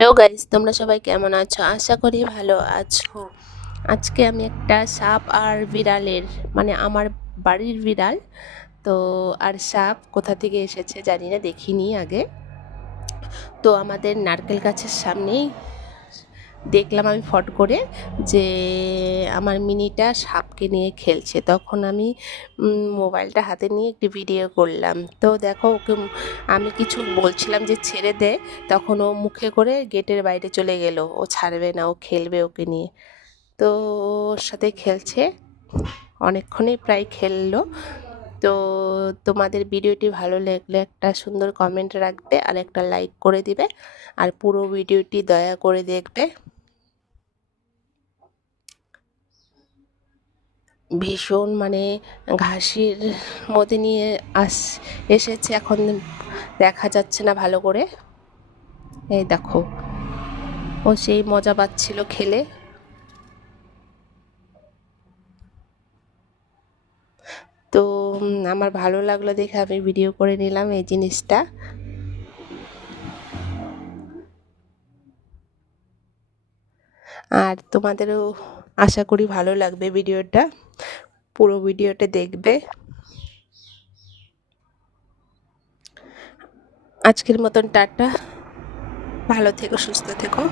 Hello guys, তোমরা সবাই কেমন আছো? আশা করি ভালো আছো। আজকে আমি একটা সাপ আর বিড়ালের, মানে আমার বাড়ির বিড়াল তো আর সাপ কোথা থেকে এসেছে জানি না, দেখিনি আগে। তো আমাদের নারকেল গাছের সামনেই দেখলাম আমি ফট করে যে আমার মিনিটা সাপকে নিয়ে খেলছে। তখন আমি মোবাইলটা হাতে নিয়ে একটি ভিডিও করলাম। তো দেখো ওকে আমি কিছু বলছিলাম যে ছেড়ে দে, তখন ও মুখে করে গেটের বাইরে চলে গেল। ও ছাড়বে না, ও খেলবে ওকে নিয়ে। তো ওর সাথে খেলছে, অনেকক্ষণই প্রায় খেললো। তো তোমাদের ভিডিওটি ভালো লাগলে একটা সুন্দর কমেন্ট রাখবে আর একটা লাইক করে দিবে, আর পুরো ভিডিওটি দয়া করে দেখবে। ভীষণ মানে ঘাসের মধ্যে নিয়ে এসেছে, এখন দেখা যাচ্ছে না ভালো করে। এই দেখো, ও সেই মজা পাচ্ছিল খেলে। তো আমার ভালো লাগলো দেখে আমি ভিডিও করে নিলাম এই জিনিসটা। আর তোমাদেরও আশা করি ভালো লাগবে ভিডিওটা, পুরো ভিডিওটা দেখবে। আজকের মতন টাটা, ভালো থেকো, সুস্থ থেকো।